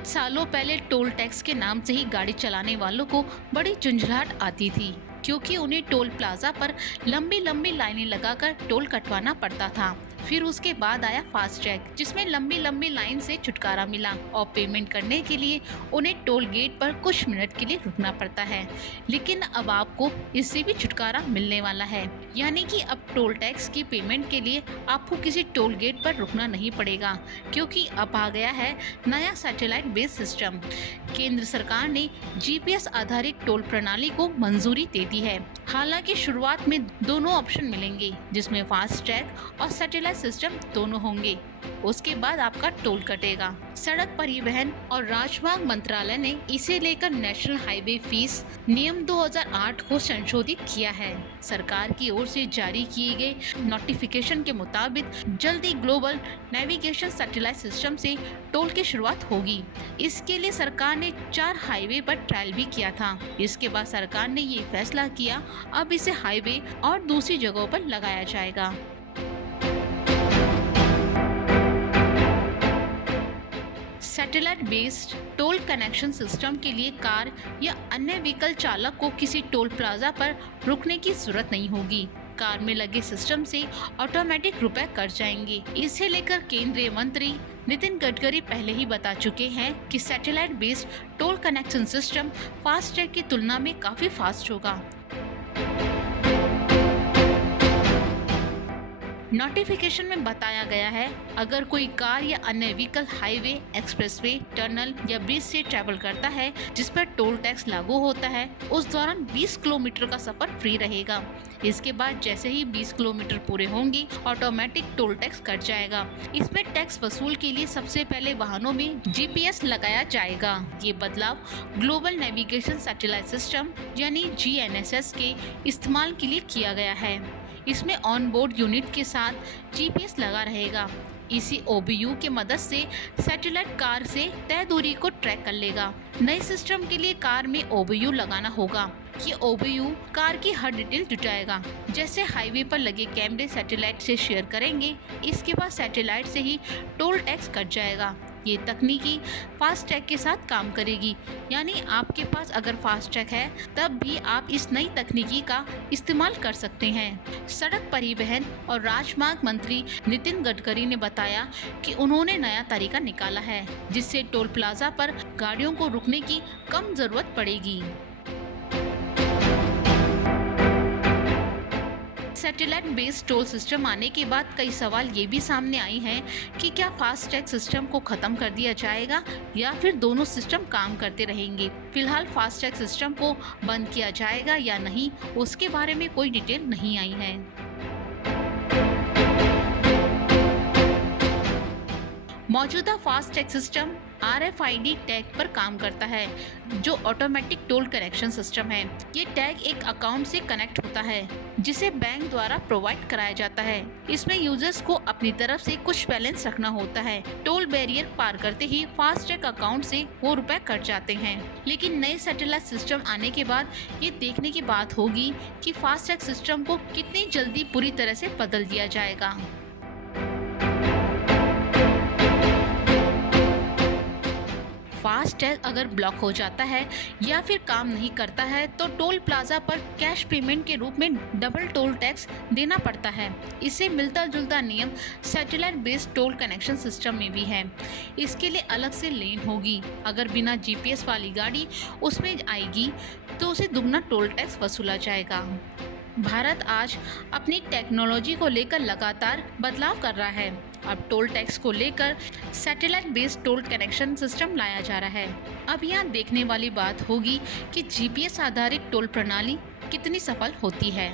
कुछ सालों पहले टोल टैक्स के नाम से ही गाड़ी चलाने वालों को बड़ी झुंझलाहट आती थी, क्योंकि उन्हें टोल प्लाजा पर लंबी लंबी लाइनें लगाकर टोल कटवाना पड़ता था। फिर उसके बाद आया फास्टैग, जिसमें लंबी लंबी लाइन से छुटकारा मिला और पेमेंट करने के लिए उन्हें टोल गेट पर कुछ मिनट के लिए रुकना पड़ता है। लेकिन अब आपको इससे भी छुटकारा मिलने वाला है, यानी कि अब टोल टैक्स की पेमेंट के लिए आपको किसी टोल गेट पर रुकना नहीं पड़ेगा, क्योंकि अब आ गया है नया सैटेलाइट बेस्ड सिस्टम। केंद्र सरकार ने जीपीएस आधारित टोल प्रणाली को मंजूरी दे दी है। हालांकि शुरुआत में दोनों ऑप्शन मिलेंगे, जिसमें फास्टैग और सैटेलाइट सिस्टम दोनों होंगे। उसके बाद आपका टोल कटेगा। सड़क परिवहन और राजमार्ग मंत्रालय ने इसे लेकर नेशनल हाईवे फीस नियम 2008 को संशोधित किया है। सरकार की ओर से जारी किए गए नोटिफिकेशन के मुताबिक जल्दी ग्लोबल नेविगेशन सैटेलाइट सिस्टम से टोल की शुरुआत होगी। इसके लिए सरकार ने 4 हाईवे पर ट्रायल भी किया था। इसके बाद सरकार ने ये फैसला किया, अब इसे हाईवे और दूसरी जगहों पर लगाया जाएगा। Satellite based toll connection system के लिए कार या अन्य व्हीकल चालक को किसी टोल प्लाजा पर रुकने की जरूरत नहीं होगी। कार में लगे सिस्टम से ऑटोमेटिक रुपए कट जाएंगे। इसे लेकर केंद्रीय मंत्री नितिन गडकरी पहले ही बता चुके हैं कि satellite based toll connection system FASTag की तुलना में काफी फास्ट होगा। नोटिफिकेशन में बताया गया है, अगर कोई कार या अन्य व्हीकल हाईवे, एक्सप्रेसवे, टनल या ब्रिज से ट्रैवल करता है जिस पर टोल टैक्स लागू होता है, उस दौरान 20 किलोमीटर का सफर फ्री रहेगा। इसके बाद जैसे ही 20 किलोमीटर पूरे होंगे, ऑटोमेटिक टोल टैक्स कट जाएगा। इसमें टैक्स वसूल के लिए सबसे पहले वाहनों में जीपीएस लगाया जाएगा। ये बदलाव ग्लोबल नेविगेशन सैटेलाइट सिस्टम यानी जीएनएसएस के इस्तेमाल के लिए किया गया है। इसमें ऑन बोर्ड यूनिट के साथ जीपीएस लगा रहेगा। इसी ओबीयू के मदद से सैटेलाइट कार से तय दूरी को ट्रैक कर लेगा। नए सिस्टम के लिए कार में ओबीयू लगाना होगा। ये ओबीयू कार की हर डिटेल जुटाएगा। जैसे हाईवे पर लगे कैमरे सैटेलाइट से शेयर करेंगे, इसके बाद सैटेलाइट से ही टोल टैक्स कट जाएगा। ये तकनीकी फास्टैग के साथ काम करेगी, यानी आपके पास अगर फास्टैग है तब भी आप इस नई तकनीकी का इस्तेमाल कर सकते हैं। सड़क परिवहन और राजमार्ग मंत्री नितिन गडकरी ने बताया कि उन्होंने नया तरीका निकाला है, जिससे टोल प्लाजा पर गाड़ियों को रुकने की कम जरूरत पड़ेगी। सैटेलाइट बेस्ड टोल सिस्टम आने के बाद कई सवाल ये भी सामने आई हैं कि क्या फास्टैग सिस्टम को खत्म कर दिया जाएगा या फिर दोनों सिस्टम काम करते रहेंगे। फिलहाल फास्टैग सिस्टम को बंद किया जाएगा या नहीं, उसके बारे में कोई डिटेल नहीं आई है। मौजूदा फास्टैग सिस्टम RFID टैग पर काम करता है, जो ऑटोमेटिक टोल कनेक्शन सिस्टम है। ये टैग एक अकाउंट से कनेक्ट होता है, जिसे बैंक द्वारा प्रोवाइड कराया जाता है। इसमें यूजर्स को अपनी तरफ से कुछ बैलेंस रखना होता है। टोल बैरियर पार करते ही फास्टैग अकाउंट से वो रुपए कट जाते हैं। लेकिन नए सैटेलाइट सिस्टम आने के बाद ये देखने की बात होगी कि फास्टैग सिस्टम को कितनी जल्दी पूरी तरह से बदल दिया जाएगा। फास्टैग अगर ब्लॉक हो जाता है या फिर काम नहीं करता है तो टोल प्लाजा पर कैश पेमेंट के रूप में डबल टोल टैक्स देना पड़ता है। इसे मिलता जुलता नियम satellite based toll connection system में भी है। इसके लिए अलग से लेन होगी। अगर बिना जीपीएस वाली गाड़ी उसमें आएगी तो उसे दुगना टोल टैक्स वसूला जाएगा। भारत आज अपनी टेक्नोलॉजी को लेकर लगातार बदलाव कर रहा है। अब टोल टैक्स को लेकर satellite based toll connection system लाया जा रहा है। अब यहाँ देखने वाली बात होगी कि जीपीएस आधारित टोल प्रणाली कितनी सफल होती है।